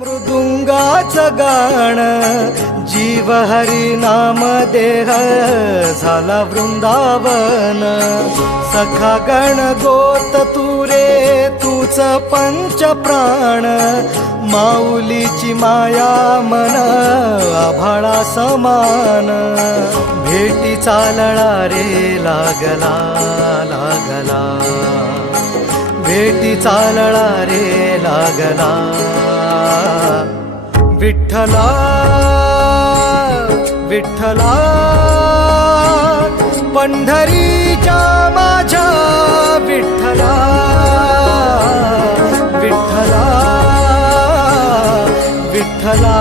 मृदुंगाचं गाण जीव हरी नाम देह झाला वृंदावन सखा गण गोत तू रे तूच पंच प्राण माऊलीची माया मन आभाळा समान भेटी चालला रे लागला लागला भेटी चालला रे लागला विठ्ठला विठ्ठला पंढरीच्या माझ्या विठ्ठला विठ्ठला विठ्ठला